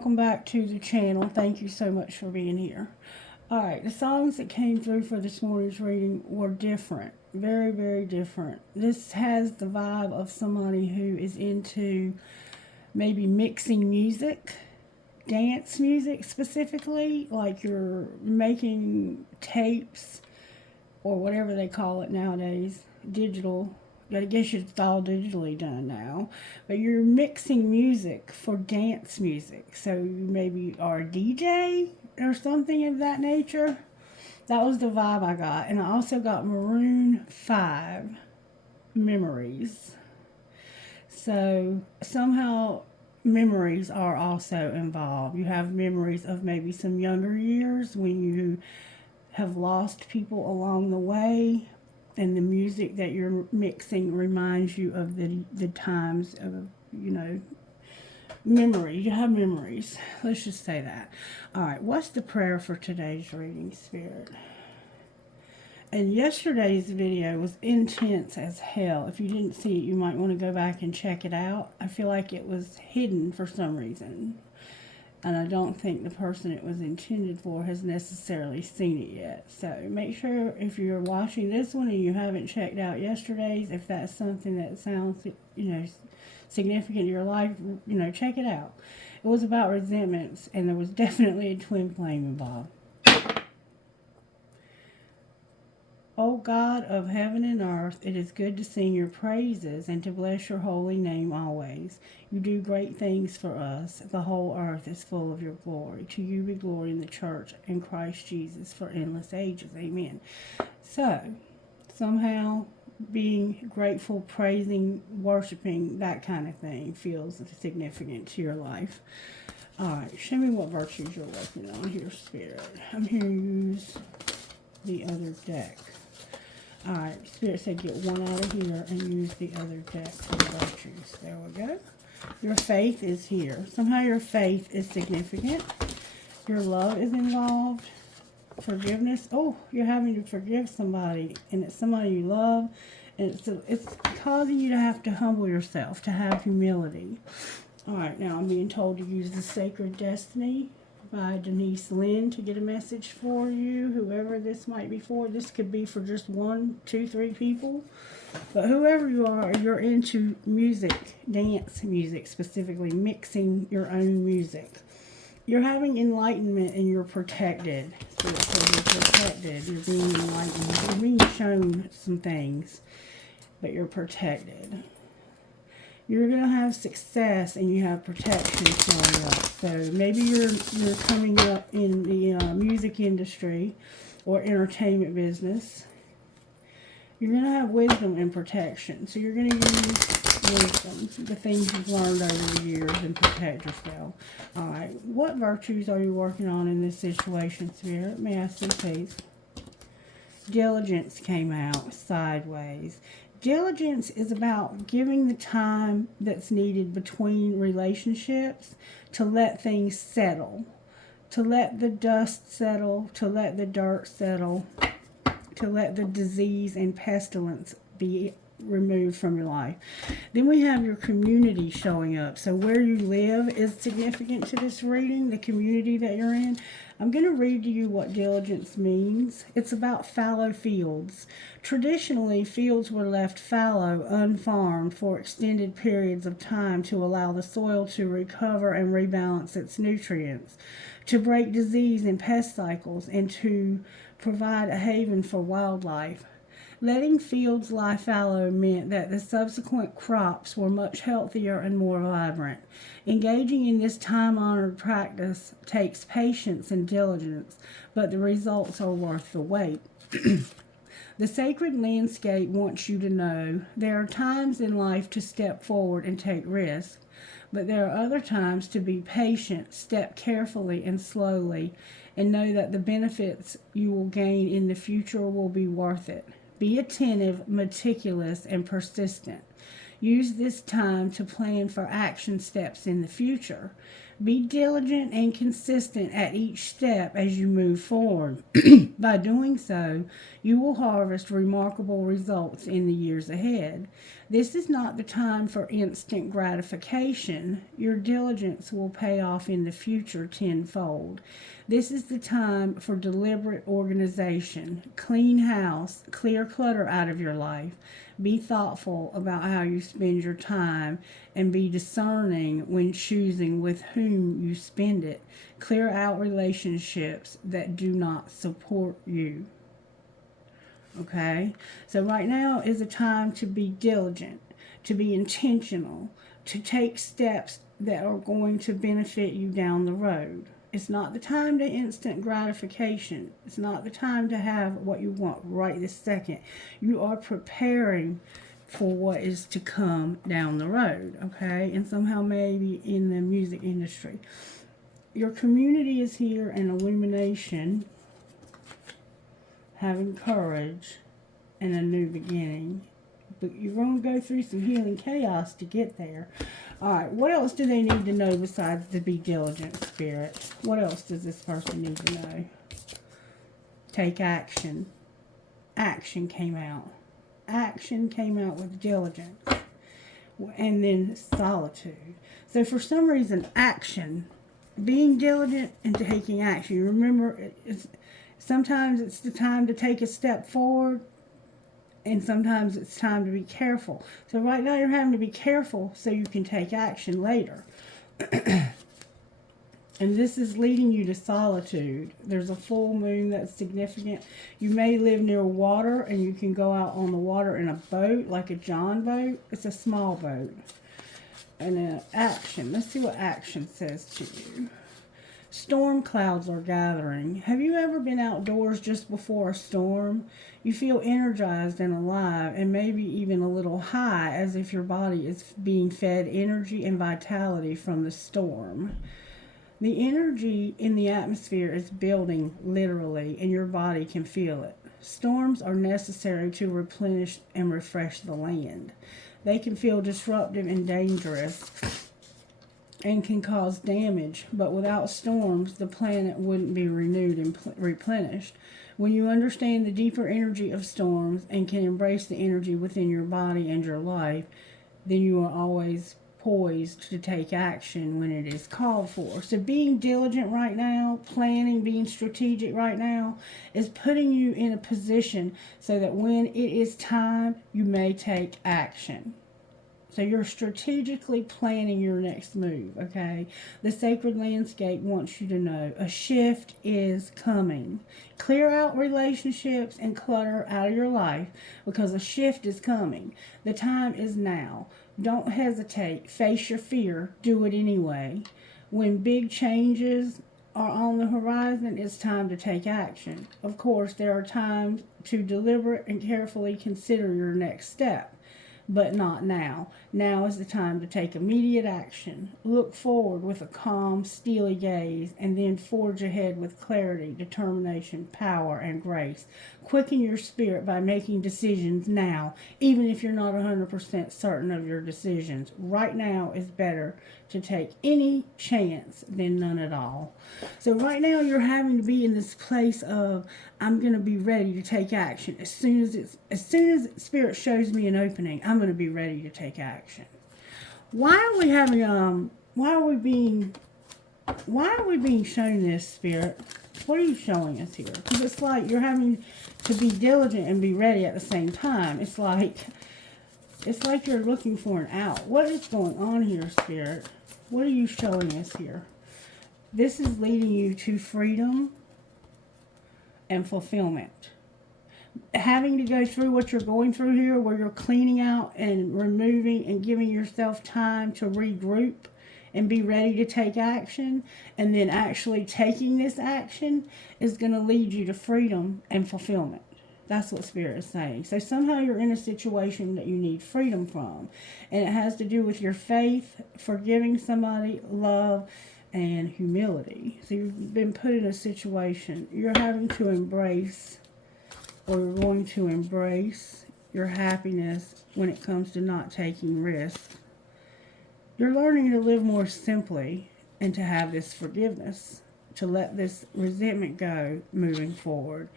welcome back to the channel. Thank you so much for being here. Alright, the songs that came through for this morning's reading were different. Very, very different. This has the vibe of somebody who is into maybe mixing music, dance music specifically, like you're making tapes or whatever they call it nowadays, digital. I guess it's all digitally done now, but you're mixing music for dance music. So you maybe are a DJ or something of that nature. That was the vibe I got. And I also got Maroon 5 Memories. So somehow memories are also involved. You have memories of maybe some younger years when you have lost people along the way, and the music that you're mixing reminds you of the times of, memory. You have memories. Let's just say that. All right, what's the prayer for today's reading, Spirit? And yesterday's video was intense as hell. If you didn't see it, you might want to go back and check it out. I feel like it was hidden for some reason. And I don't think the person it was intended for has necessarily seen it yet. So make sure if you're watching this one and you haven't checked out yesterday's, if that's something that sounds, significant in your life, check it out. It was about resentments, and there was definitely a twin flame involved. O God of heaven and earth, it is good to sing your praises and to bless your holy name always. You do great things for us. The whole earth is full of your glory. To you be glory in the church and Christ Jesus for endless ages. Amen. So, somehow being grateful, praising, worshiping, that kind of thing feels significant to your life. Alright, show me what virtues you're working on here, Spirit. I'm here to use the other deck. Alright, Spirit said get one out of here and use the other deck for the virtues. There we go. Your faith is here. Somehow your faith is significant. Your love is involved. Forgiveness. Oh, you're having to forgive somebody, and it's somebody you love. And it's causing you to have to humble yourself, to have humility. Alright, now I'm being told to use the Sacred Destiny by Denise Lynn to get a message for you, whoever this might be for. This could be for just 1, 2, 3 people. But whoever you are, you're into music, dance music specifically, mixing your own music. You're having enlightenment and you're protected. So you're protected. You're being enlightened. You're being shown some things, but you're protected. You're going to have success and you have protection showing up. So maybe you're coming up in the music industry or entertainment business. You're going to have wisdom and protection. So you're going to use wisdom, the things you've learned over the years, and protect yourself. Alright, what virtues are you working on in this situation, Spirit? May I see, please? Diligence came out sideways. Diligence is about giving the time that's needed between relationships to let things settle, to let the dust settle, to let the dirt settle, to let the disease and pestilence be removed from your life. Then we have your community showing up. So where you live is significant to this reading, the community that you're in. I'm going to read to you what diligence means. It's about fallow fields. Traditionally, fields were left fallow, unfarmed for extended periods of time to allow the soil to recover and rebalance its nutrients, to break disease and pest cycles, and to provide a haven for wildlife. Letting fields lie fallow meant that the subsequent crops were much healthier and more vibrant. Engaging in this time-honored practice takes patience and diligence, but the results are worth the wait. The sacred landscape wants you to know there are times in life to step forward and take risks, but there are other times to be patient, step carefully and slowly, and know that the benefits you will gain in the future will be worth it. Be attentive, meticulous, and persistent. Use this time to plan for action steps in the future. Be diligent and consistent at each step as you move forward. By doing so, you will harvest remarkable results in the years ahead. This is not the time for instant gratification. Your diligence will pay off in the future tenfold. This is the time for deliberate organization. Clean house, clear clutter out of your life. Be thoughtful about how you spend your time and be discerning when choosing with whom you spend it. Clear out relationships that do not support you. Okay? So, right now is a time to be diligent, to be intentional, to take steps that are going to benefit you down the road. It's not the time to instant gratification. It's not the time to have what you want right this second. You are preparing for what is to come down the road, okay? And somehow maybe in the music industry. Your community is here, and illumination, having courage, and a new beginning. But you're going to go through some healing chaos to get there. All right, what else do they need to know besides to be diligent, Spirit? What else does this person need to know? Take action. Action came out. Action came out with diligence. And then solitude. So for some reason, action, being diligent and taking action. You remember, sometimes it's the time to take a step forward, and sometimes it's time to be careful. So right now you're having to be careful so you can take action later. And this is leading you to solitude. There's a full moon that's significant. You may live near water, and you can go out on the water in a boat, like a John boat. It's a small boat. And action. Let's see what action says to you. Storm clouds are gathering. Have you ever been outdoors just before a storm? You feel energized and alive, and maybe even a little high, as if your body is being fed energy and vitality from the storm. The energy in the atmosphere is building literally, and your body can feel it. Storms are necessary to replenish and refresh the land. They can feel disruptive and dangerous and can cause damage, but without storms, the planet wouldn't be renewed and replenished. When you understand the deeper energy of storms and can embrace the energy within your body and your life, then you are always poised to take action when it is called for. So being diligent right now, planning, being strategic right now, is putting you in a position so that when it is time, you may take action. So you're strategically planning your next move, okay? The sacred landscape wants you to know a shift is coming. Clear out relationships and clutter out of your life because a shift is coming. The time is now. Don't hesitate. Face your fear. Do it anyway. When big changes are on the horizon, it's time to take action. Of course, there are times to deliberate and carefully consider your next step. But not now. Now is the time to take immediate action. Look forward with a calm, steely gaze, and then forge ahead with clarity, determination, power, and grace. Quicken your spirit by making decisions now, even if you're not 100% certain of your decisions. Right now is better to take any chance than none at all. So right now you're having to be in this place of, I'm going to be ready to take action. As soon as Spirit shows me an opening, I'm going to be ready to take action. Why are we having why are we being shown this, Spirit? What are you showing us here? Because it's like you're having to be diligent and be ready at the same time. It's like you're looking for an out. What is going on here, Spirit? What are you showing us here? This is leading you to freedom and fulfillment. Having to go through what you're going through here, where you're cleaning out and removing and giving yourself time to regroup and be ready to take action, and then actually taking this action is going to lead you to freedom and fulfillment. That's what Spirit is saying. So somehow you're in a situation that you need freedom from. And it has to do with your faith, forgiving somebody, love, and humility. So you've been put in a situation. You're having to embrace, or you're going to embrace your happiness when it comes to not taking risks. You're learning to live more simply. and to have this forgiveness, to let this resentment go moving forward,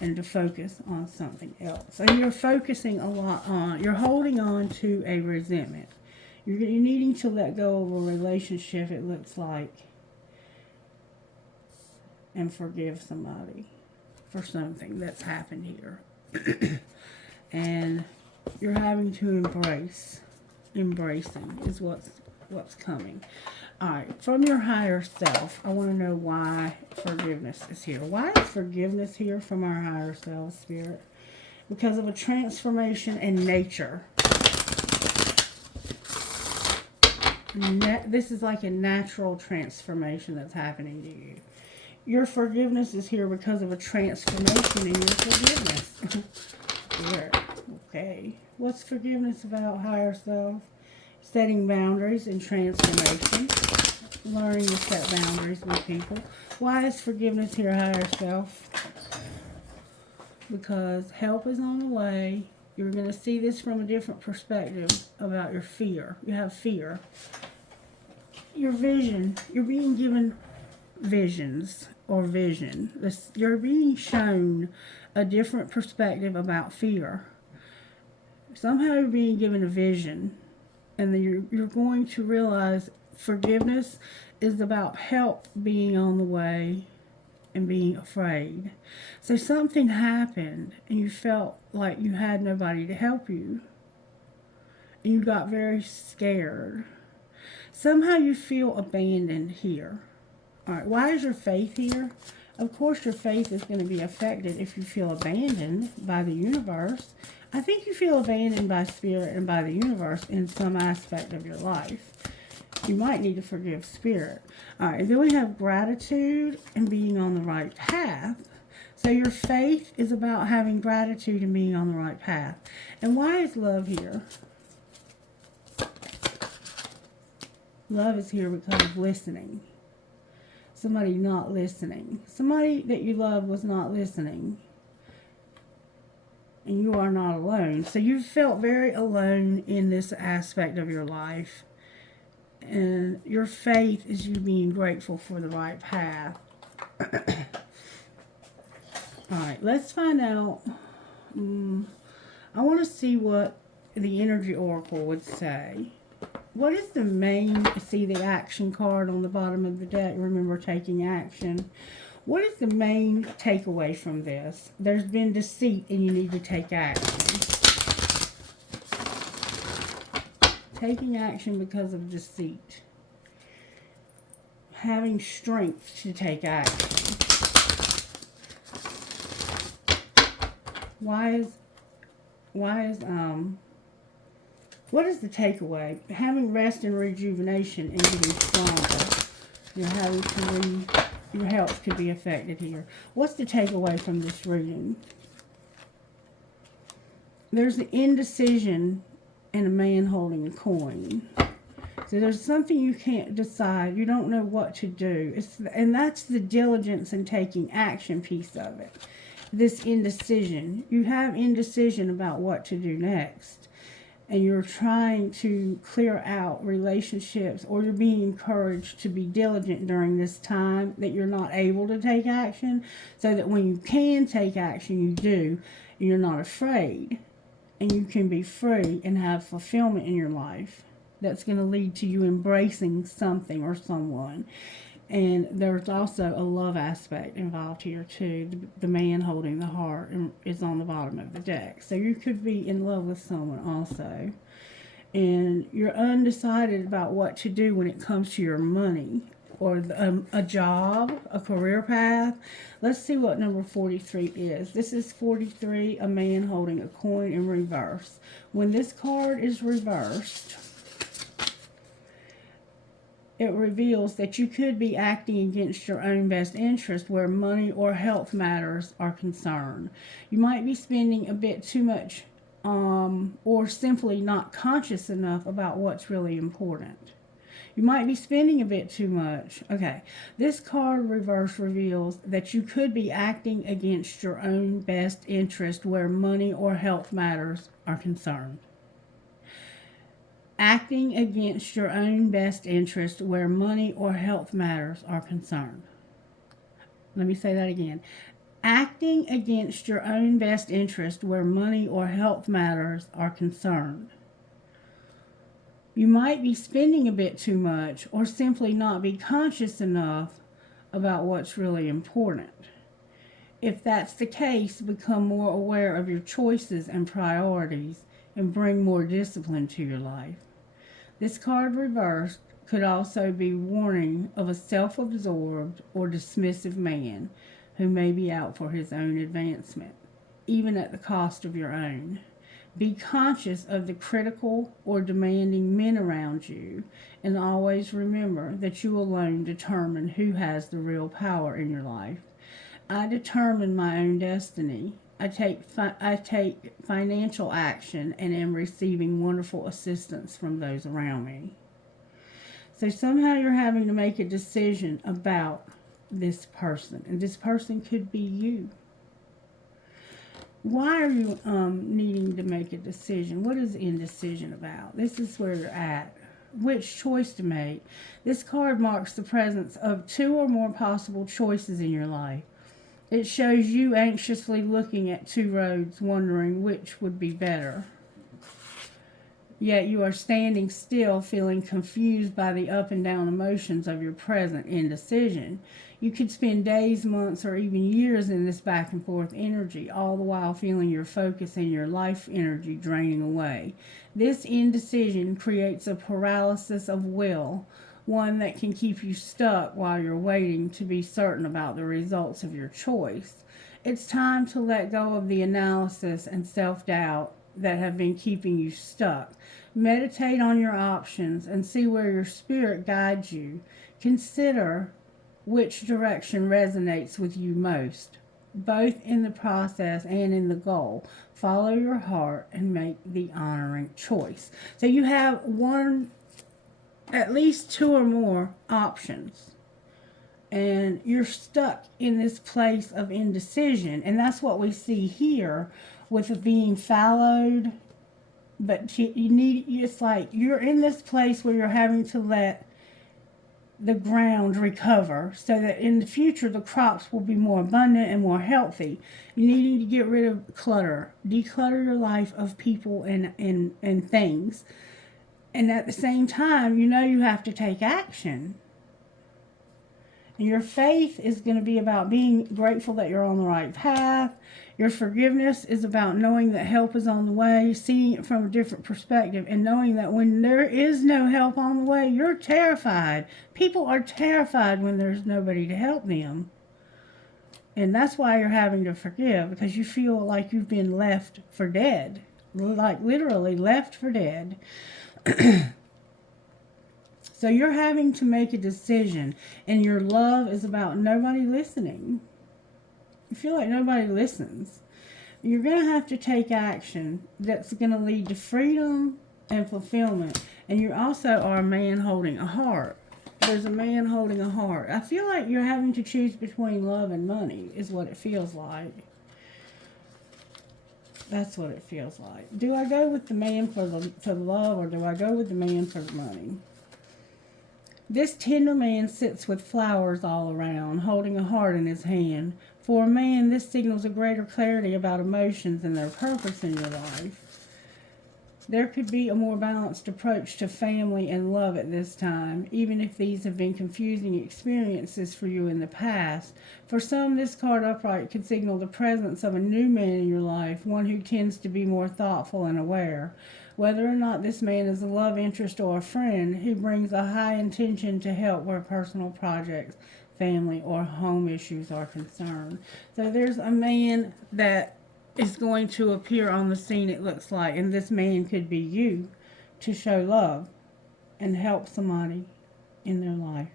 and to focus on something else. So you're focusing a lot on, you're holding on to a resentment. You're needing to let go of a relationship, it looks like, and forgive somebody for something that's happened here. And you're having to embracing is what's coming. All right, from your higher self, I want to know why forgiveness is here. Why is forgiveness here from our higher self, Spirit? Because of a transformation in nature. This is like a natural transformation that's happening to you. Your forgiveness is here because of a transformation in your forgiveness. Here. Okay. What's forgiveness about, higher self? Setting boundaries and transformation. Learning to set boundaries with people. Why is forgiveness here, higher self? Because help is on the way. You're going to see this from a different perspective about your fear. You have fear. Your vision. You're being given visions or vision. You're being shown a different perspective about fear. Somehow you're being given a vision, and then you're going to realize forgiveness is about help being on the way and being afraid. So something happened and you felt like you had nobody to help you, and you got very scared. Somehow you feel abandoned here. All right, why is your faith here? Of course your faith is going to be affected if you feel abandoned by the universe. I think you feel abandoned by Spirit and by the universe in some aspect of your life. You might need to forgive Spirit. All right, then we have gratitude and being on the right path. So your faith is about having gratitude and being on the right path. And why is love here? Love is here because of listening. Somebody not listening. Somebody that you love was not listening. And you are not alone. So you felt very alone in this aspect of your life. And your faith is you being grateful for the right path. Alright, let's find out. I want to see what the Energy Oracle would say. What is the main, see the action card on the bottom of the deck, remember taking action. What is the main takeaway from this? There's been deceit and you need to take action. Taking action because of deceit. Having strength to take action. What is the takeaway? Having rest and rejuvenation and getting stronger. Your health could be affected here. What's the takeaway from this reading? There's the indecision and a man holding a coin. So there's something you can't decide. You don't know what to do. And that's the diligence and taking action piece of it. This indecision. You have indecision about what to do next. And you're trying to clear out relationships, or you're being encouraged to be diligent during this time that you're not able to take action, so that when you can take action, you do, and you're not afraid, and you can be free and have fulfillment in your life. That's going to lead to you embracing something or someone. And there's also a love aspect involved here too. The man holding the heart is on the bottom of the deck. So you could be in love with someone also. And you're undecided about what to do when it comes to your money or a job, a career path. Let's see what number 43 is. This is 43, a man holding a coin in reverse. When this card is reversed, it reveals that you could be acting against your own best interest where money or health matters are concerned. You might be spending a bit too much or simply not conscious enough about what's really important. You might be spending a bit too much. Okay, this card reverse reveals that you could be acting against your own best interest where money or health matters are concerned. acting against your own best interest where money or health matters are concerned. Let me say that again. Acting against your own best interest where money or health matters are concerned. You might be spending a bit too much or simply not be conscious enough about what's really important. If that's the case, become more aware of your choices and priorities and bring more discipline to your life. This card reversed could also be warning of a self-absorbed or dismissive man who may be out for his own advancement, even at the cost of your own. Be conscious of the critical or demanding men around you, and always remember that you alone determine who has the real power in your life. I determine my own destiny. I take financial action and am receiving wonderful assistance from those around me. So somehow you're having to make a decision about this person, and this person could be you. Why are you needing to make a decision? What is indecision about? This is where you're at. Which choice to make? This card marks the presence of 2 or more possible choices in your life. It shows you anxiously looking at 2 roads, wondering which would be better. Yet you are standing still, feeling confused by the up and down emotions of your present indecision. You could spend days, months, or even years in this back and forth energy, all the while feeling your focus and your life energy draining away. This indecision creates a paralysis of will, one that can keep you stuck while you're waiting to be certain about the results of your choice. It's time to let go of the analysis and self-doubt that have been keeping you stuck. Meditate on your options and see where your spirit guides you. Consider which direction resonates with you most, both in the process and in the goal. Follow your heart and make the honoring choice. So you have at least 2 or more options, and you're stuck in this place of indecision, and that's what we see here with being fallowed. But it's like you're in this place where you're having to let the ground recover so that in the future the crops will be more abundant and more healthy. You needing to get rid of clutter, declutter your life of people and things. And at the same time, you have to take action. And your faith is going to be about being grateful that you're on the right path. Your forgiveness is about knowing that help is on the way, seeing it from a different perspective, and knowing that when there is no help on the way, you're terrified. People are terrified when there's nobody to help them. And that's why you're having to forgive, because you feel like you've been left for dead. Like literally left for dead. So you're having to make a decision, and your love is about nobody listening. You feel like nobody listens. You're going to have to take action that's going to lead to freedom and fulfillment. And you also are a man holding a heart. There's a man holding a heart. I feel like you're having to choose between love and money is what it feels like. That's what it feels like. Do I go with the man for the love, or do I go with the man for the money? This tender man sits with flowers all around, holding a heart in his hand. For a man, this signals a greater clarity about emotions and their purpose in your life. There could be a more balanced approach to family and love at this time, even if these have been confusing experiences for you in the past. For some, this card upright could signal the presence of a new man in your life, one who tends to be more thoughtful and aware. Whether or not this man is a love interest or a friend, he brings a high intention to help where personal projects, family, or home issues are concerned. So there's a man that is going to appear on the scene, it looks like, and this man could be you, to show love and help somebody in their life.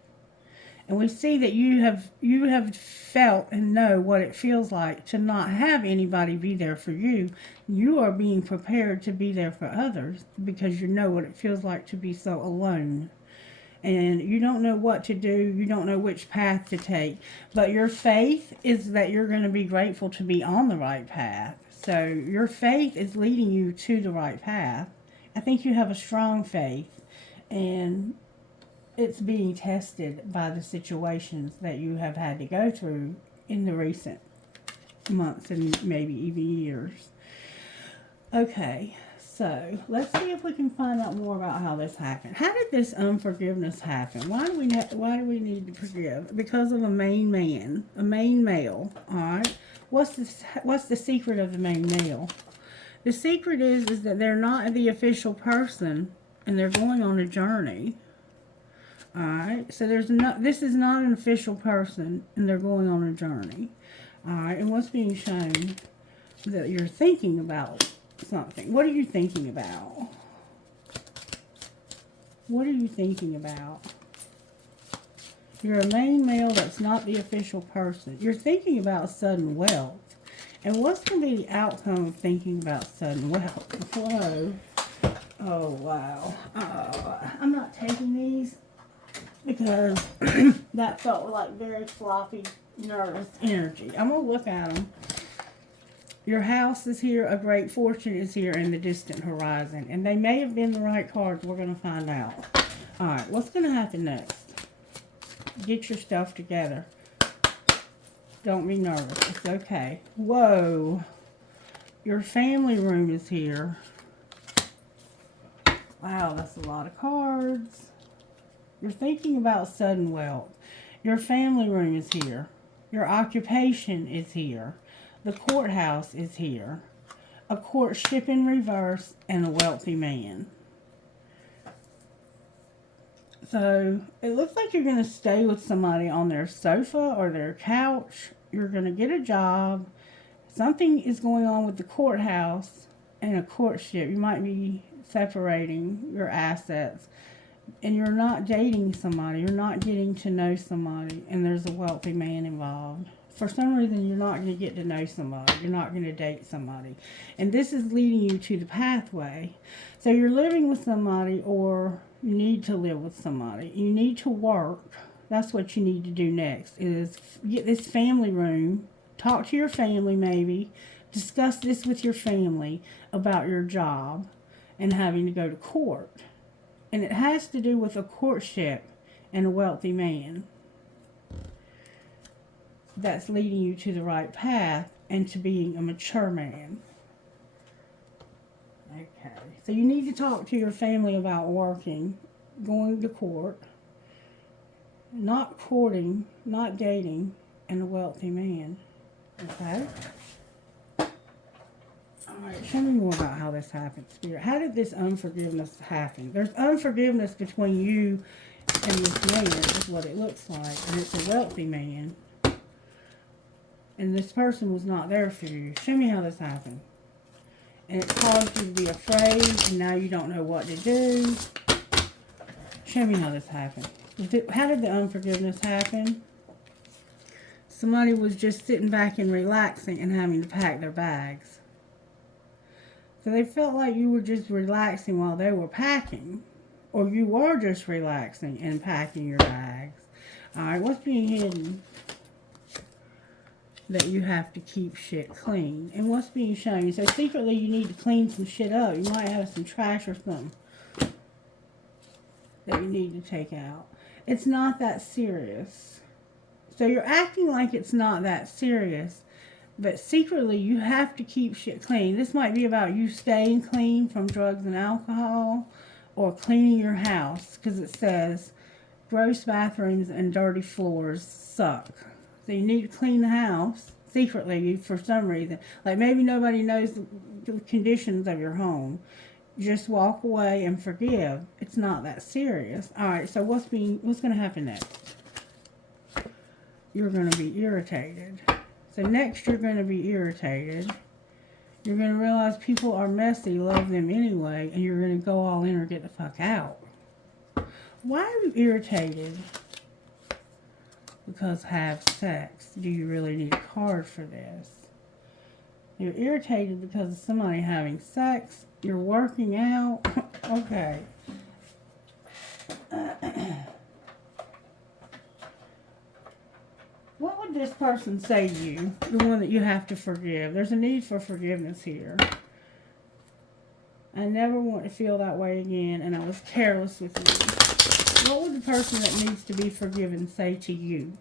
And we see that you have felt and know what it feels like to not have anybody be there for you. You are being prepared to be there for others because you know what it feels like to be so alone. And you don't know what to do. You don't know which path to take. But your faith is that you're going to be grateful to be on the right path. So your faith is leading you to the right path. I think you have a strong faith, and it's being tested by the situations that you have had to go through in the recent months and maybe even years. Okay, so let's see if we can find out more about how this happened. How did this unforgiveness happen? Why do we need to forgive? Because of a main man, a main male. All right. What's the secret of the main male? The secret is that they're not the official person, and they're going on a journey. All right. So this is not an official person, and they're going on a journey. All right. And what's being shown that you're thinking about something. What are you thinking about? What are you thinking about? You're a main male that's not the official person. You're thinking about sudden wealth. And what's going to be the outcome of thinking about sudden wealth? Whoa. Oh, wow. I'm not taking these because that felt like very floppy, nervous energy. I'm going to look at them. Your house is here, a great fortune is here in the distant horizon. And they may have been the right cards. We're going to find out. All right, what's going to happen next? Get your stuff together. Don't be nervous. It's okay. Whoa. Your family room is here. Wow, that's a lot of cards. You're thinking about sudden wealth. Your family room is here. Your occupation is here. The courthouse is here. A courtship in reverse and a wealthy man. So it looks like you're going to stay with somebody on their sofa or their couch. You're going to get a job. Something is going on with the courthouse and a courtship. You might be separating your assets. And you're not dating somebody. You're not getting to know somebody. And there's a wealthy man involved. For some reason, you're not going to get to know somebody. You're not going to date somebody. And this is leading you to the pathway. So you're living with somebody, or you need to live with somebody. You need to work. That's what you need to do next, is get this family room. Talk to your family maybe. Discuss this with your family about your job and having to go to court. And it has to do with a courtship and a wealthy man. That's leading you to the right path and to being a mature man. Okay. So you need to talk to your family about working, going to court, not courting, not dating, and a wealthy man. Okay? Alright, show me more about how this happened, Spirit. How did this unforgiveness happen? There's unforgiveness between you and this man, is what it looks like. And it's a wealthy man. And this person was not there for you. Show me how this happened. And it's caused you to be afraid, and now you don't know what to do. Show me how this happened. How did the unforgiveness happen? Somebody was just sitting back and relaxing and having to pack their bags. So they felt like you were just relaxing while they were packing. Or you were just relaxing and packing your bags. Alright, what's being hidden? That you have to keep shit clean. And what's being shown? So secretly you need to clean some shit up. You might have some trash or something that you need to take out. It's not that serious. So you're acting like it's not that serious. But secretly you have to keep shit clean. This might be about you staying clean from drugs and alcohol. Or cleaning your house. Because it says gross bathrooms and dirty floors suck. So you need to clean the house secretly for some reason. Like maybe nobody knows the conditions of your home. Just walk away and forgive. It's not that serious. Alright, so what's going to happen next? You're going to be irritated. So next you're going to be irritated. You're going to realize people are messy, love them anyway, and you're going to go all in or get the fuck out. Why are you irritated? Because have sex. Do you really need a card for this? You're irritated because of somebody having sex. You're working out. Okay. What would this person say to you? The one that you have to forgive. There's a need for forgiveness here. I never want to feel that way again, and I was careless with you. What would the person that needs to be forgiven say to you,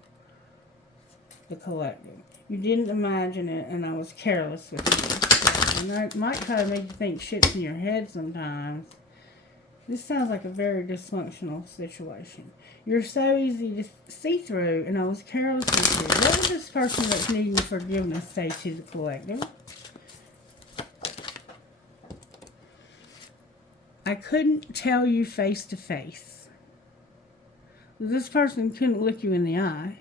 the collective? You didn't imagine it, and I was careless with you. And that might kind of make you think shit's in your head sometimes. This sounds like a very dysfunctional situation. You're so easy to see through, and I was careless with you. What would this person that's needing forgiveness say to the collective? I couldn't tell you face to face. This person couldn't look you in the eye.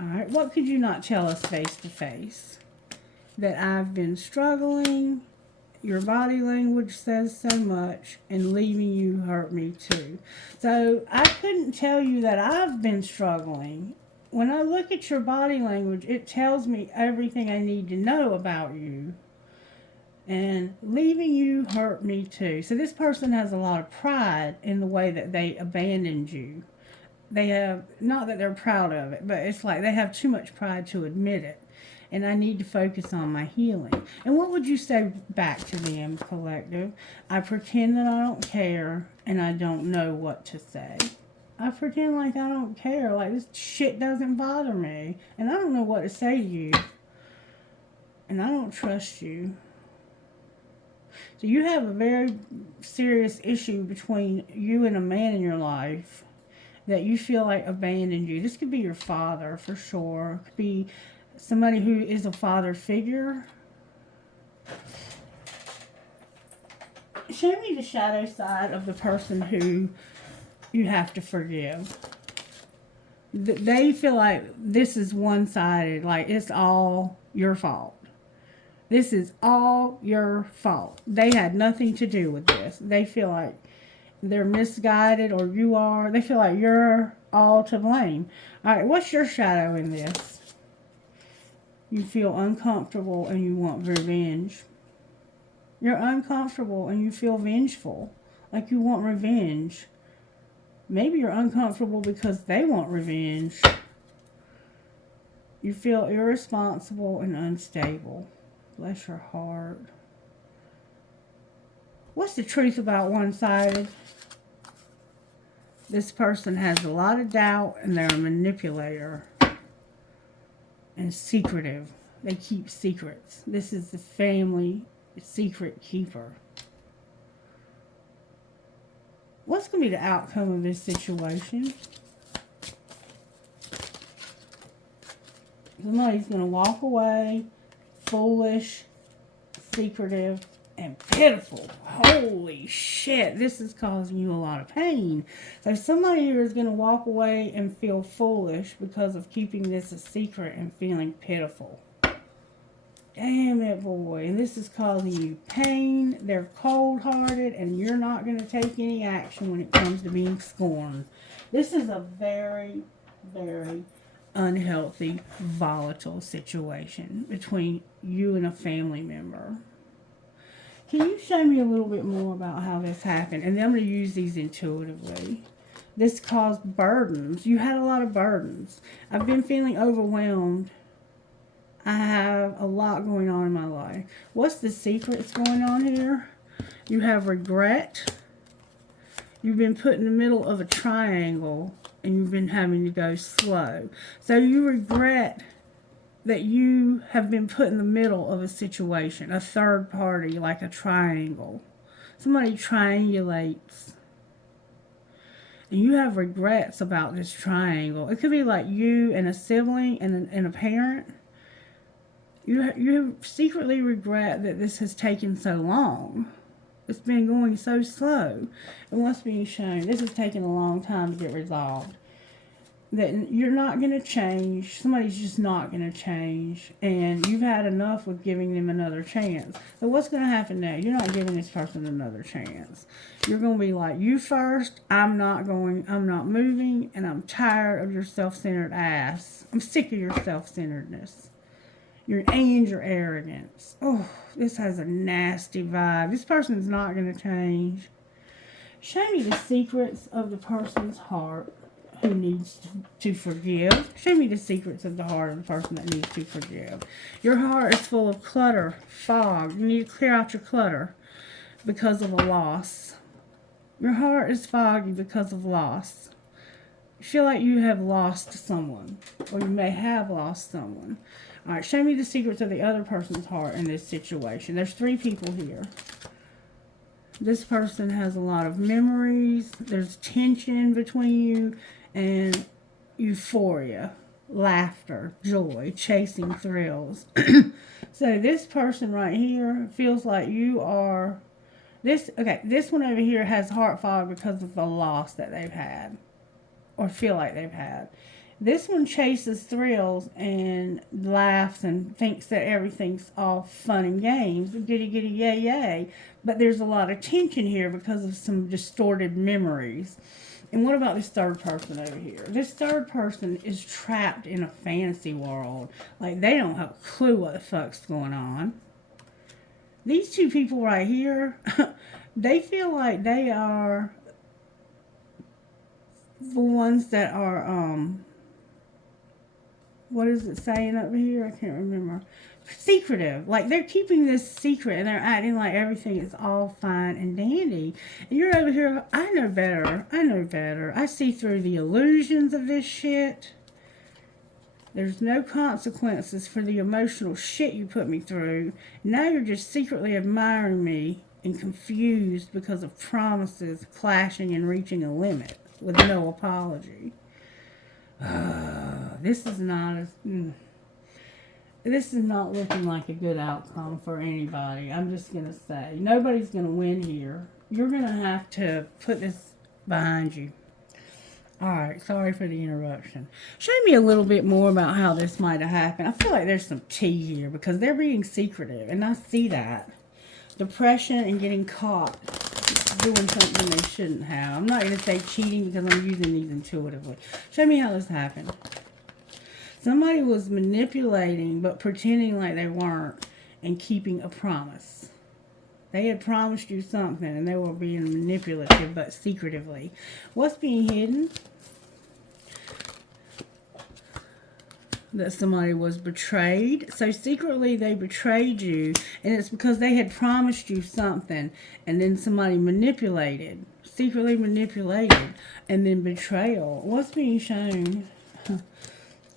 Alright, what could you not tell us face to face? That I've been struggling. Your body language says so much, and leaving you hurt me too. So I couldn't tell you that I've been struggling. When I look at your body language, it tells me everything I need to know about you. And leaving you hurt me too. So this person has a lot of pride in the way that they abandoned you. They have, not that they're proud of it, but it's like they have too much pride to admit it. And I need to focus on my healing. And what would you say back to them, collective? I pretend that I don't care, and I don't know what to say. I pretend like I don't care, like this shit doesn't bother me. And I don't know what to say to you. And I don't trust you. So you have a very serious issue between you and a man in your life that you feel like abandoned you. This could be your father, for sure. It could be somebody who is a father figure. Show me the shadow side of the person who you have to forgive. They feel like this is one-sided, like it's all your fault. This is all your fault. They had nothing to do with this. They feel like they're misguided, or you are. They feel like you're all to blame. All right, what's your shadow in this? You feel uncomfortable and you want revenge. You're uncomfortable and you feel vengeful, like you want revenge. Maybe you're uncomfortable because they want revenge. You feel irresponsible and unstable. Bless your heart. What's the truth about one-sided? This person has a lot of doubt, and they're a manipulator and secretive. They keep secrets. This is the family secret keeper. What's going to be the outcome of this situation? Somebody's going to walk away foolish, secretive, and pitiful. Holy shit, this is causing you a lot of pain. So somebody here is going to walk away and feel foolish because of keeping this a secret and feeling pitiful. Damn it, boy. And this is causing you pain. They're cold-hearted, and you're not going to take any action when it comes to being scorned. This is a very, very unhealthy, volatile situation between you and a family member. Can you show me a little bit more about how this happened? And then I'm going to use these intuitively. This caused burdens. You had a lot of burdens. I've been feeling overwhelmed. I have a lot going on in my life. What's the secrets going on here? You have regret. You've been put in the middle of a triangle, and you've been having to go slow. So you regret that you have been put in the middle of a situation, a third party, like a triangle. Somebody triangulates. And you have regrets about this triangle. It could be like you and a sibling and a parent. You secretly regret that this has taken so long. It's been going so slow. And what's being shown, this has taken a long time to get resolved. That you're not going to change. Somebody's just not going to change. And you've had enough with giving them another chance. So what's going to happen now? You're not giving this person another chance. You're going to be like, you first, I'm not moving, and I'm tired of your self-centered ass. I'm sick of your self-centeredness. And your arrogance. Oh, this has a nasty vibe. This person's not going to change. Show me the secrets of the person's heart who needs to forgive. Show me the secrets of the heart of the person that needs to forgive. Your heart is full of clutter, fog. You need to clear out your clutter. because of a loss. Your heart is foggy because of loss. You feel like you have lost someone, or you may have lost someone. All right, show me the secrets of the other person's heart in this situation. There's 3 people here. This person has a lot of memories. There's tension between you and euphoria, laughter, joy, chasing thrills. So this person right here feels like you are this one over here has heart fog because of the loss that they've had or feel like they've had. This one chases thrills and laughs and thinks that everything's all fun and games. Giddy, giddy, yay, yay. But there's a lot of tension here because of some distorted memories. And what about this third person over here? This third person is trapped in a fantasy world. Like, they don't have a clue what the fuck's going on. These 2 people right here, they feel like they are the ones that are, what is it saying over here? I can't remember. Secretive. Like, they're keeping this secret and they're acting like everything is all fine and dandy. And you're over here, I know better. I know better. I see through the illusions of this shit. There's no consequences for the emotional shit you put me through. Now you're just secretly admiring me and confused because of promises clashing and reaching a limit with no apology. This is not looking like a good outcome for anybody. I'm just going to say, nobody's going to win here. You're going to have to put this behind you. Alright, sorry for the interruption. Show me a little bit more about how this might have happened. I feel like there's some tea here because they're being secretive, and I see that. Depression and getting caught doing something they shouldn't have. I'm not going to say cheating because I'm using these intuitively. Show me how this happened. Somebody was manipulating but pretending like they weren't and keeping a promise. They had promised you something and they were being manipulative but secretively. What's being hidden? That somebody was betrayed. So secretly they betrayed you, and it's because they had promised you something and then somebody manipulated. Secretly manipulated and then betrayal. What's being shown?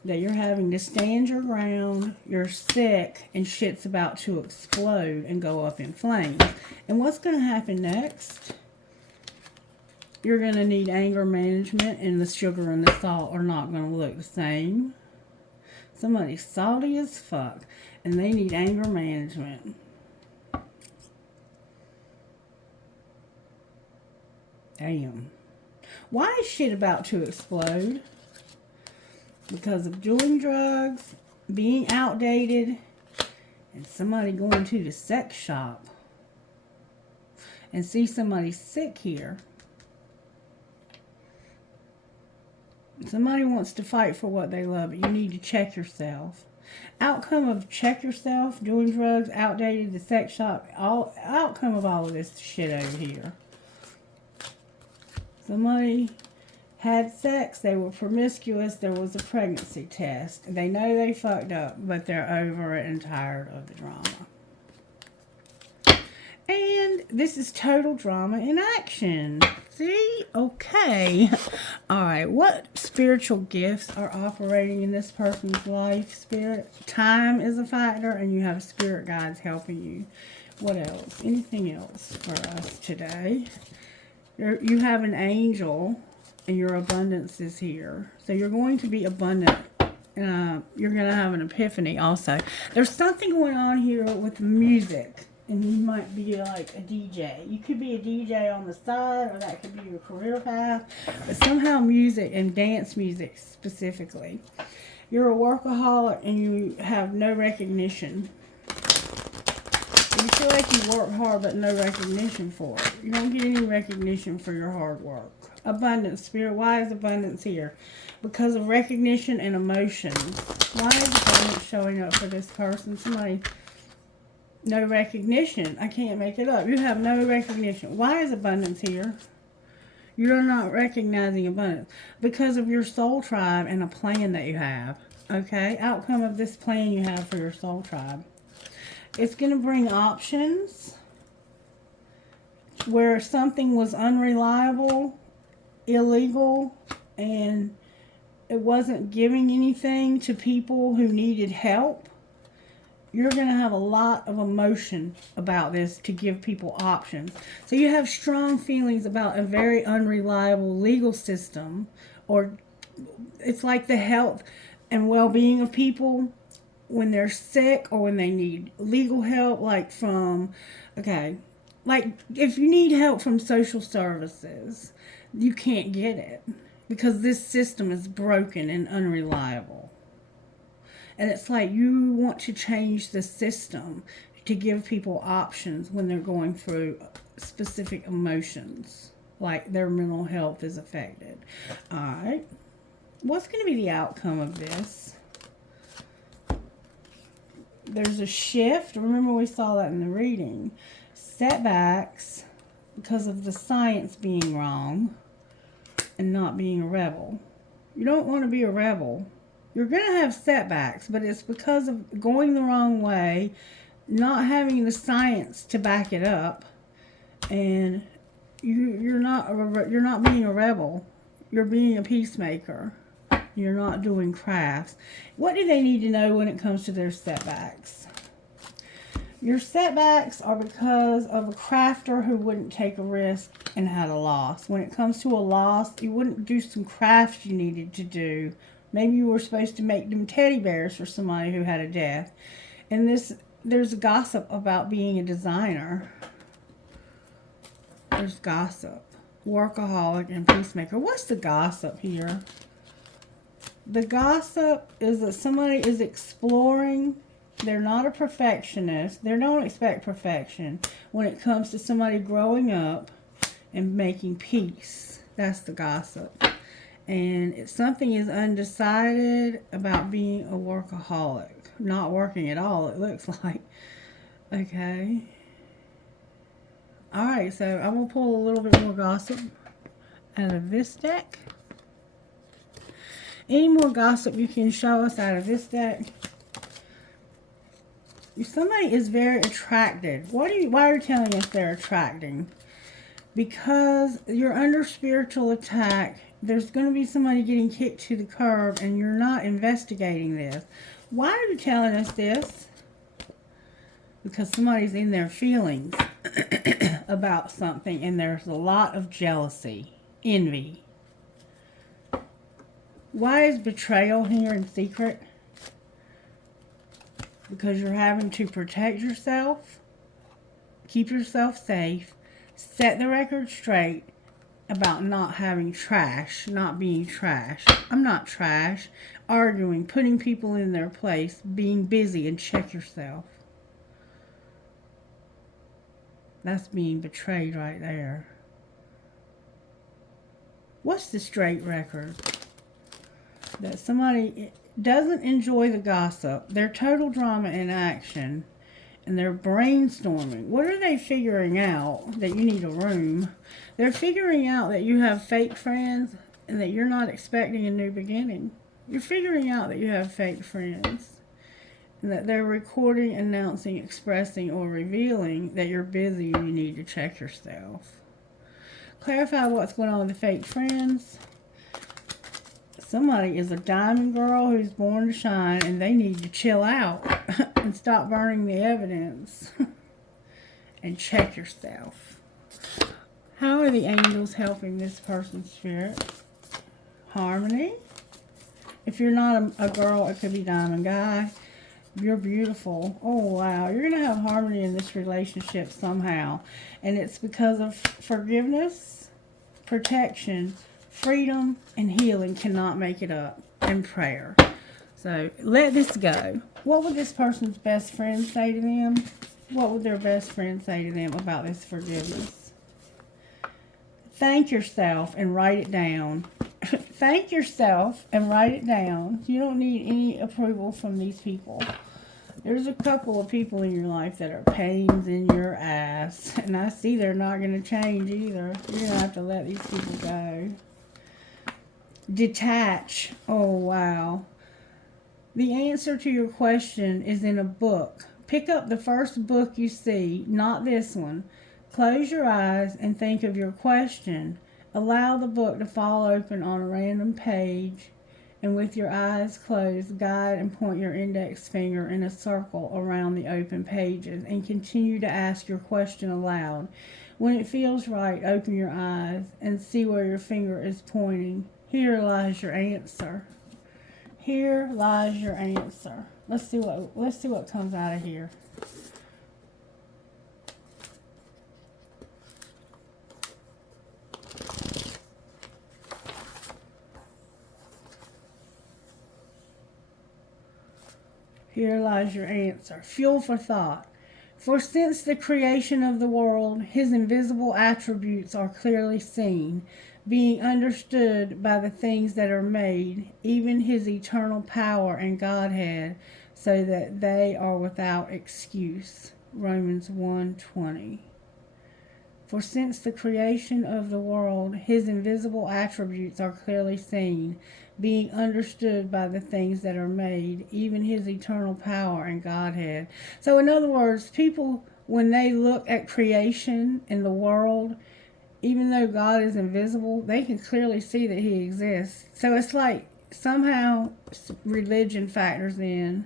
That you're having to stand your ground, you're sick, and shit's about to explode and go up in flames. And what's going to happen next? You're going to need anger management, and the sugar and the salt are not going to look the same. Somebody's salty as fuck, and they need anger management. Damn. Why is shit about to explode? Because of doing drugs, being outdated, and somebody going to the sex shop and see somebody sick here. Somebody wants to fight for what they love, but you need to check yourself. Outcome of check yourself, doing drugs, outdated, the sex shop, outcome of all of this shit over here. Somebody had sex, they were promiscuous, there was a pregnancy test. They know they fucked up, but they're over it and tired of the drama. And this is total drama in action. See? Okay. Alright, what spiritual gifts are operating in this person's life, spirit? Time is a factor, and you have spirit guides helping you. What else? Anything else for us today? You have an angel, and your abundance is here. So you're going to be abundant. You're going to have an epiphany also. There's something going on here with music. And you might be like a DJ. You could be a DJ on the side, or that could be your career path. But somehow music, and dance music specifically. You're a workaholic and you have no recognition. You feel like you work hard but no recognition for it. You don't get any recognition for your hard work. Abundance, spirit. Why is abundance here? Because of recognition and emotions. Why is abundance showing up for this person? Somebody... No recognition. I can't make it up. You have no recognition. Why is abundance here? You're not recognizing abundance. Because of your soul tribe and a plan that you have. Okay? Outcome of this plan you have for your soul tribe. It's going to bring options. where something was unreliable, illegal, and it wasn't giving anything to people who needed help, you're going to have a lot of emotion about this to give people options. So you have strong feelings about a very unreliable legal system, or it's like the health and well-being of people when they're sick or when they need legal help, like if you need help from social services, you can't get it because this system is broken and unreliable. And it's like you want to change the system to give people options when they're going through specific emotions, like their mental health is affected. All right. What's going to be the outcome of this? There's a shift. Remember, we saw that in the reading. Setbacks because of the science being wrong and not being a rebel. You don't want to be a rebel. You're going to have setbacks, but it's because of going the wrong way, not having the science to back it up, and you're not being a rebel. You're being a peacemaker. You're not doing crafts. What do they need to know when it comes to their setbacks? Your setbacks are because of a crafter who wouldn't take a risk and had a loss. When it comes to a loss, you wouldn't do some crafts you needed to do. Maybe you were supposed to make them teddy bears for somebody who had a death. And there's gossip about being a designer. There's gossip. Workaholic and peacemaker. What's the gossip here? The gossip is that somebody is exploring. They're not a perfectionist. They don't expect perfection when it comes to somebody growing up and making peace. That's the gossip. And if something is undecided about being a workaholic, not working at all, it looks like. Okay. All right, so I'm going to pull a little bit more gossip out of this deck. Any more gossip you can show us out of this deck? Somebody is very attracted. Why are you telling us they're attracting? Because you're under spiritual attack. There's going to be somebody getting kicked to the curb and you're not investigating this. Why are you telling us this? Because somebody's in their feelings about something and there's a lot of jealousy, envy. Why is betrayal here in secret? Because you're having to protect yourself, keep yourself safe, set the record straight about not having trash, not being trash. I'm not trash. Arguing, putting people in their place, being busy, and check yourself. That's being betrayed right there. What's the straight record? That somebody doesn't enjoy the gossip. They're total drama in action. And they're brainstorming. What are they figuring out? That you need a room. They're figuring out that you have fake friends and that you're not expecting a new beginning. You're figuring out that you have fake friends. And that they're recording, announcing, expressing, or revealing that you're busy and you need to check yourself. Clarify what's going on with the fake friends. Somebody is a diamond girl who's born to shine and they need to chill out and stop burning the evidence and check yourself. How are the angels helping this person's spirit? Harmony. If you're not a girl, it could be diamond guy. You're beautiful. Oh, wow. You're going to have harmony in this relationship somehow. And it's because of forgiveness, protection, freedom, and healing cannot make it up. And prayer. So, let this go. What would this person's best friend say to them? What would their best friend say to them about this forgiveness? Thank yourself and write it down. Thank yourself and write it down. You don't need any approval from these people. There's a couple of people in your life that are pains in your ass. And I see they're not going to change either. You're going to have to let these people go. Detach. Oh, wow. The answer to your question is in a book. Pick up the first book you see, not this one. Close your eyes and think of your question. Allow the book to fall open on a random page, and with your eyes closed, guide and point your index finger in a circle around the open pages and continue to ask your question aloud. When it feels right, open your eyes and see where your finger is pointing. Here lies your answer. Here lies your answer. Let's see what comes out of here. Here lies your answer. Fuel for thought. For since the creation of the world, his invisible attributes are clearly seen, being understood by the things that are made, even his eternal power and Godhead, so that they are without excuse. Romans 1:20. For since the creation of the world, his invisible attributes are clearly seen, being understood by the things that are made, even his eternal power and Godhead. So in other words, people, when they look at creation in the world, even though God is invisible, they can clearly see that he exists. So it's like somehow religion factors in.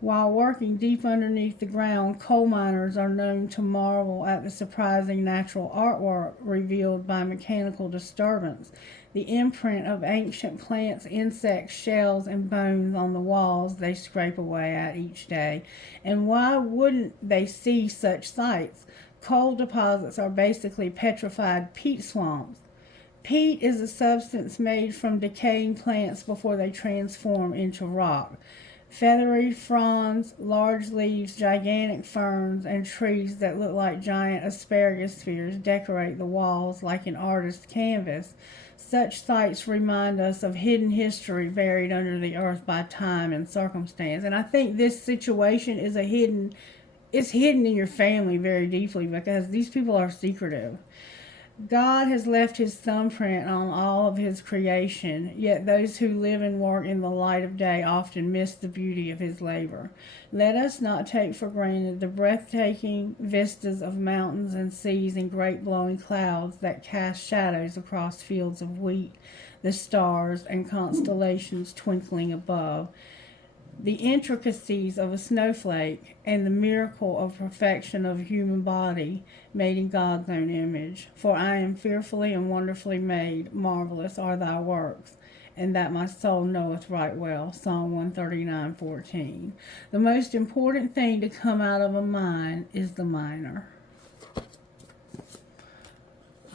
While working deep underneath the ground, coal miners are known to marvel at the surprising natural artwork revealed by mechanical disturbance. The imprint of ancient plants, insects, shells, and bones on the walls they scrape away at each day. And why wouldn't they see such sights? Coal deposits are basically petrified peat swamps. Peat is a substance made from decaying plants before they transform into rock. Feathery fronds, large leaves, gigantic ferns, and trees that look like giant asparagus spears decorate the walls like an artist's canvas. Such sights remind us of hidden history buried under the earth by time and circumstance. And I think this situation is it's hidden in your family very deeply because these people are secretive. God has left his thumbprint on all of his creation, yet those who live and work in the light of day often miss the beauty of his labor. Let us not take for granted the breathtaking vistas of mountains and seas and great blowing clouds that cast shadows across fields of wheat, the stars and constellations twinkling above, the intricacies of a snowflake, and the miracle of perfection of a human body made in God's own image. For I am fearfully and wonderfully made, marvelous are thy works, and that my soul knoweth right well. Psalm 139:14. The most important thing to come out of a mine is the miner.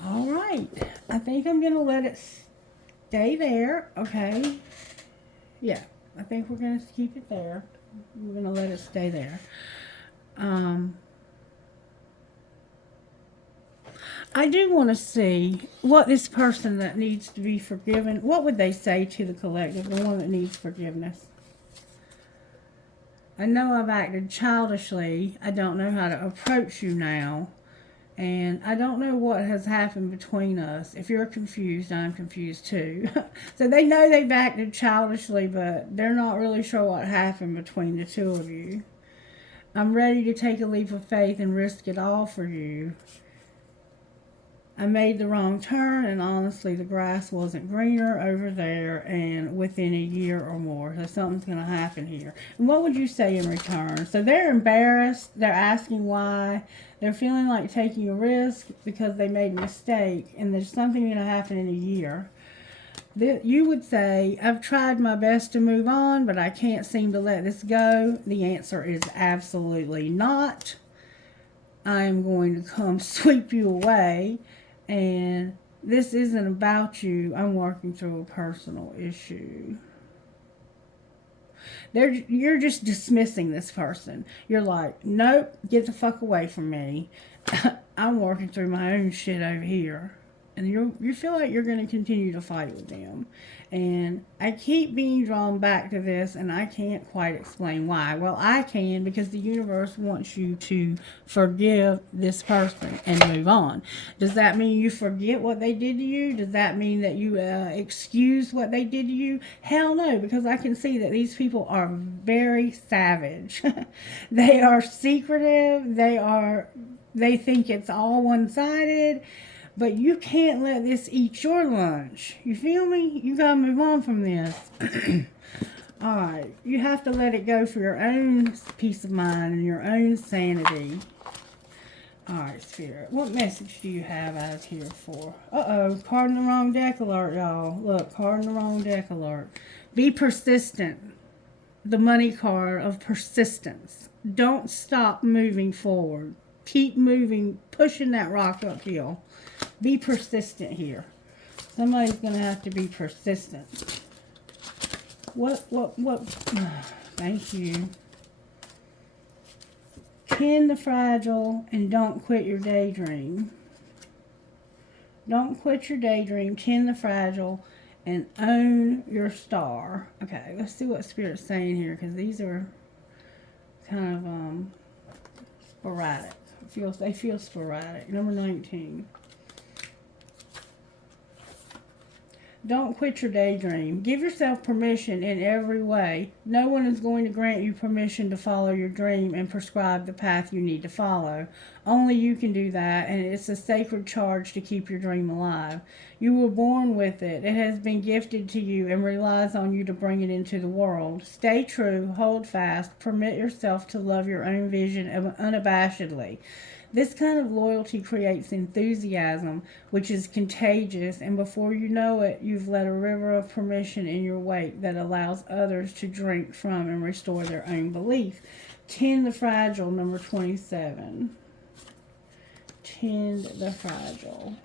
All right, I think I'm going to let it stay there, okay? Yeah. I think we're going to keep it there. We're going to let it stay there. I do want to see what this person that needs to be forgiven, what would they say to the collective, the one that needs forgiveness? I know I've acted childishly. I don't know how to approach you now. And I don't know what has happened between us. If you're confused, I'm confused too. So they know they've acted childishly, but they're not really sure what happened between the two of you. I'm ready to take a leap of faith and risk it all for you. I made the wrong turn, and honestly, the grass wasn't greener over there, and within a year or more. So something's going to happen here. And what would you say in return? So they're embarrassed. They're asking why. They're feeling like taking a risk because they made a mistake, and there's something going to happen in a year. You would say, I've tried my best to move on, but I can't seem to let this go. The answer is absolutely not. I am going to come sweep you away. And this isn't about you. I'm working through a personal issue. You're just dismissing this person. You're like, nope, get the fuck away from me. I'm working through my own shit over here. And you feel like you're going to continue to fight with them. And I keep being drawn back to this, and I can't quite explain why. Well, I can, because the universe wants you to forgive this person and move on. Does that mean you forget what they did to you? Does that mean that you excuse what they did to you? Hell no, because I can see that these people are very savage. They are secretive. They are They think it's all one-sided, but you can't let this eat your lunch. You feel me? You gotta move on from this. Alright, you have to let it go for your own peace of mind and your own sanity. Alright, Spirit, what message do you have out here for? Uh-oh, card in the wrong deck alert, y'all. Look, card in the wrong deck alert. Be persistent. The money card of persistence. Don't stop moving forward. Keep moving, pushing that rock uphill. Be persistent here. Somebody's going to have to be persistent. What? Thank you. Tend the fragile and don't quit your daydream. Don't quit your daydream. Tend the fragile and own your star. Okay, let's see what Spirit's saying here, because these are kind of sporadic. They feel sporadic. Number 19. Don't quit your daydream. Give yourself permission in every way. No one is going to grant you permission to follow your dream and prescribe the path you need to follow. Only you can do that, and it's a sacred charge to keep your dream alive. You were born with it. It has been gifted to you and relies on you to bring it into the world. Stay true, hold fast, permit yourself to love your own vision unabashedly. This kind of loyalty creates enthusiasm, which is contagious, and before you know it, you've let a river of permission in your wake that allows others to drink from and restore their own belief. Tend the fragile, number 27. Tend the fragile.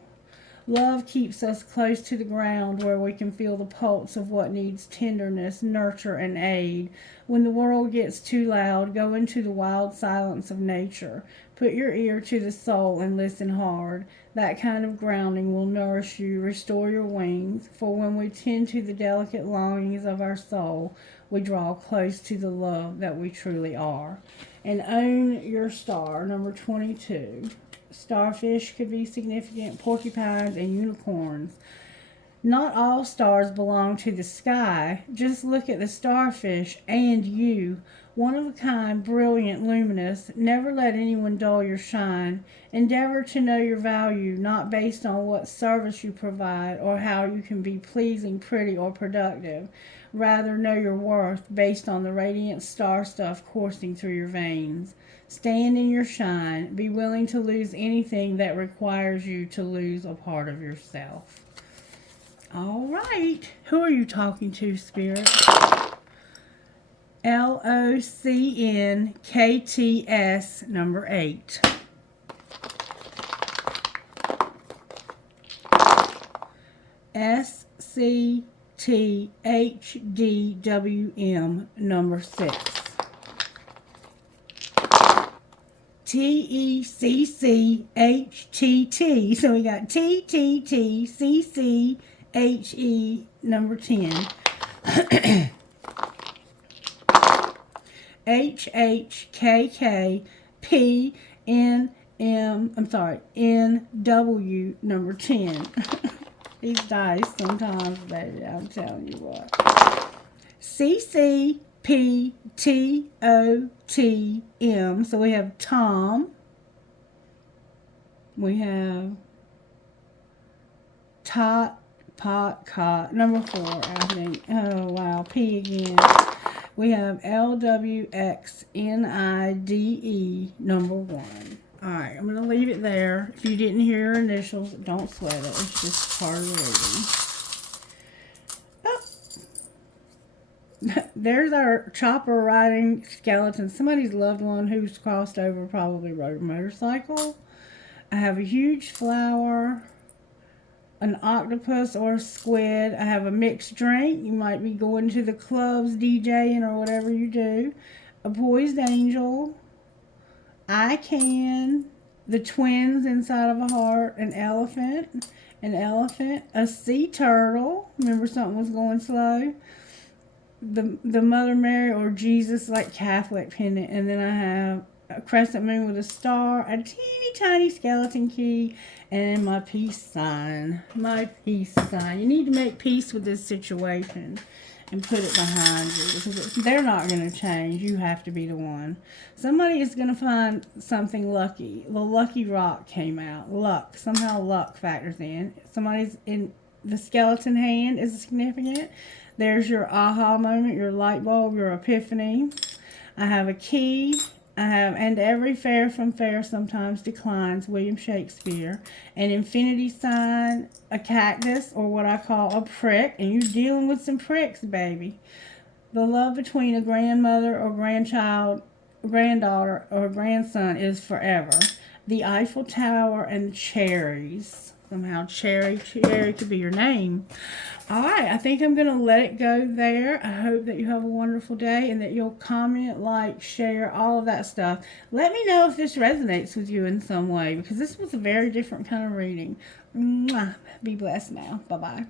Love keeps us close to the ground where we can feel the pulse of what needs tenderness, nurture, and aid. When the world gets too loud, go into the wild silence of nature. Put your ear to the soul and listen hard. That kind of grounding will nourish you, restore your wings. For when we tend to the delicate longings of our soul, we draw close to the love that we truly are. And own your star, number 22. Starfish could be significant, porcupines, and unicorns. Not all stars belong to the sky. Just look at the starfish and you. One of a kind, brilliant, luminous. Never let anyone dull your shine. Endeavor to know your value, not based on what service you provide or how you can be pleasing, pretty, or productive. Rather, know your worth based on the radiant star stuff coursing through your veins. Stand in your shine. Be willing to lose anything that requires you to lose a part of yourself. All right. Who are you talking to, Spirit? LOCNKTS, number 8. SCTHDWM, number 6. TECCHTT. So we got TTTCCHE, number 10. NW, number 10. These dice sometimes, baby, I'm telling you what. CCPTOTM. So we have Tom. We have Cot, number 4, I think. Oh, wow, P again. We have LWXNIDE, number 1. Alright, I'm going to leave it there. If you didn't hear your initials, don't sweat it. It's just part of the reading. Oh. There's our chopper riding skeleton. Somebody's loved one who's crossed over probably rode a motorcycle. I have a huge flower, an octopus or a squid. I have a mixed drink. You might be going to the clubs, DJing, or whatever you do. A poised angel. I can. The twins inside of a heart. An elephant. A sea turtle. Remember, something was going slow. The Mother Mary or Jesus, like Catholic pendant. And then I have a crescent moon with a star, a teeny tiny skeleton key, and my peace sign. My peace sign. You need to make peace with this situation. and put it behind you, because they're not going to change. You have to be the one. Somebody is going to find something lucky. The lucky rock came out. Luck. Somehow luck factors in. Somebody's in the skeleton hand is significant. There's your aha moment, your light bulb, your epiphany. I have a key. I have, and every fair from fair sometimes declines, William Shakespeare. An infinity sign, a cactus, or what I call a prick, and you're dealing with some pricks, baby. The love between a grandmother or grandchild, granddaughter, or grandson is forever. The Eiffel Tower and cherries. Somehow cherry could be your name. All right, I think I'm going to let it go there. I hope that you have a wonderful day and that you'll comment, like, share, all of that stuff. Let me know if this resonates with you in some way, because this was a very different kind of reading. Mwah. Be blessed now. Bye-bye.